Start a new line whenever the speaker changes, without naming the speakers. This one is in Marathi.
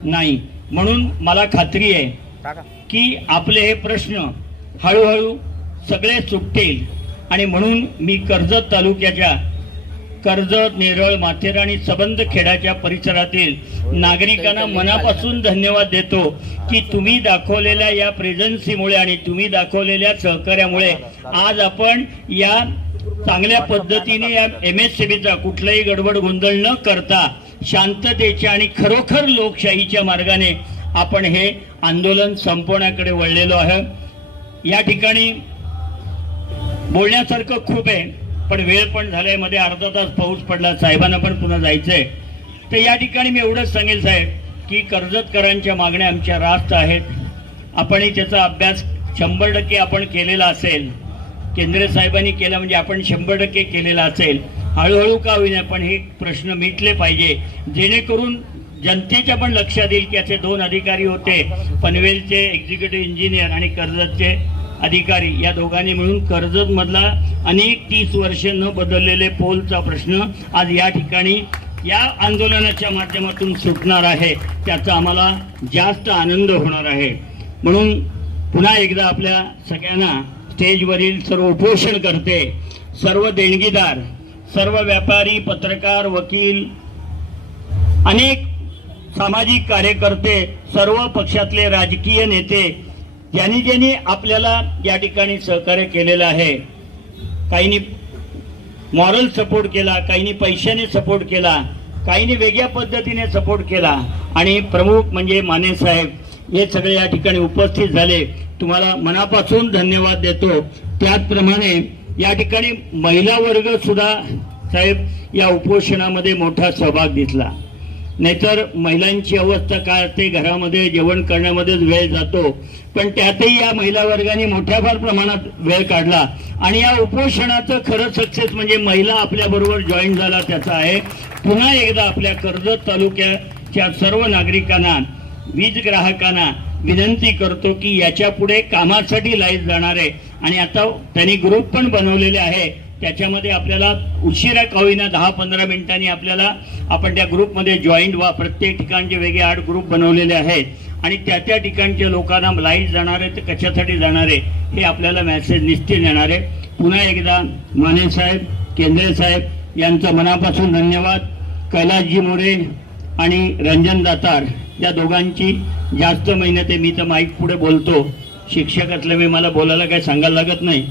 नाही. म्हणून मला खात्री आहे की आपले हे प्रश्न हळूहळू सगळे सुटतील. आणि म्हणून मी कर्जत तालुक्याच्या कर्जत नेरळ माथेर आणि सबंध खेडाच्या परिसरातील नागरिकांना मनापासून धन्यवाद देतो की तुम्ही दाखवलेल्या या प्रेझन्सीमुळे आणि तुम्ही दाखवलेल्या सहकार्यामुळे आज आपण या चांगल्या पद्धतीने या एम एस चा कुठलाही गडबड गोंधळ न करता शांततेच्या आणि खरोखर लोकशाहीच्या मार्गाने आपण हे आंदोलन संपवण्याकडे वळलेलो आहे. या ठिकाणी बोलण्यासारखं खूप आहे पण वेळ पण झालायमध्ये अर्धा तास पाऊस पडला साहेबांना पण पुन्हा जायचंय. तर या ठिकाणी मी एवढंच सांगेल साहेब की कर्जतकरांच्या मागण्या आमच्या रास्त आहेत. आपणही त्याचा अभ्यास शंभर टक्के आपण केलेला असेल केंद्र साहेबांनी केला म्हणजे आपण शंभर टक्के केलेला असेल. हळूहळू का होईना पण हे प्रश्न मिटले पाहिजे. जेणेकरून जनतेच्या पण लक्षात येईल की असे दोन अधिकारी होते पनवेलचे एक्झिक्युटिव्ह इंजिनियर आणि कर्जतचे अधिकारी. या दोघांनी मिळून कर्जतमधला अनेक तीस वर्ष न बदललेले पोलचा प्रश्न आज या ठिकाणी या आंदोलनाच्या माध्यमातून सुटणार आहे. त्याचा आम्हाला जास्त आनंद होणार आहे. म्हणून पुन्हा एकदा आपल्या सगळ्यांना स्टेजवरील सर्व उपोषण करते. सर्व देणगीदार सर्व व्यापारी पत्रकार वकील अनेक सामाजिक कार्यकर्ते सर्व पक्षातले राजकीय नेते ज्यांनी ज्यांनी आपल्याला या ठिकाणी सहकार्य केलेलं आहे काहींनी मॉरल सपोर्ट केला काहींनी पैशाने सपोर्ट केला काहींनी वेगळ्या पद्धतीने सपोर्ट केला. आणि प्रमुख म्हणजे माने साहेब हे सगळे या ठिकाणी उपस्थित झाले. तुम्हाला मनापासून धन्यवाद देतो. त्याचप्रमाणे या ठिकाणी महिला वर्ग सुद्धा साहेब या उपोषणामध्ये मोठा सहभाग घेतला. नाहीतर महिलांची अवस्था काय असते घरामध्ये जेवण करण्यामध्येच वेळ जातो. पण त्यातही या महिला वर्गाने मोठ्या फार प्रमाणात वेळ काढला. आणि या उपोषणाचं खरं सक्सेस म्हणजे महिला आपल्याबरोबर जॉईन झाला त्याचा आहे. पुन्हा एकदा आपल्या कर्जत तालुक्याच्या सर्व नागरिकांना वीज ग्राहकांना विनंती करतो की याच्यापुढे कामासाठी लाइट जाणार आहे. आणि आता त्यांनी ग्रुप पण बनवलेले आहे. त्याच्यामध्ये आपल्याला उशिरा का होईना दहा पंधरा मिनिटांनी आपल्याला आपण त्या ग्रुपमध्ये जॉईंट व्हा. प्रत्येक ठिकाणचे वेगळे आठ ग्रुप बनवलेले आहेत. आणि त्या त्या ठिकाणच्या लोकांना लाइट जाणार आहे तर कशासाठी जाणार आहे हे आपल्याला मेसेज निश्चित येणार आहे. पुन्हा एकदा माने साहेब केंद्रे साहेब यांचा मनापासून धन्यवाद. कैलासजी मोरे आणि रंजन दातार या दोघांची जास्त मेहनत आहे मी तर माईक पुढे बोलतो. शिक्षक असल्यामुळे मला बोलायला काही सांगायला लागत नाही.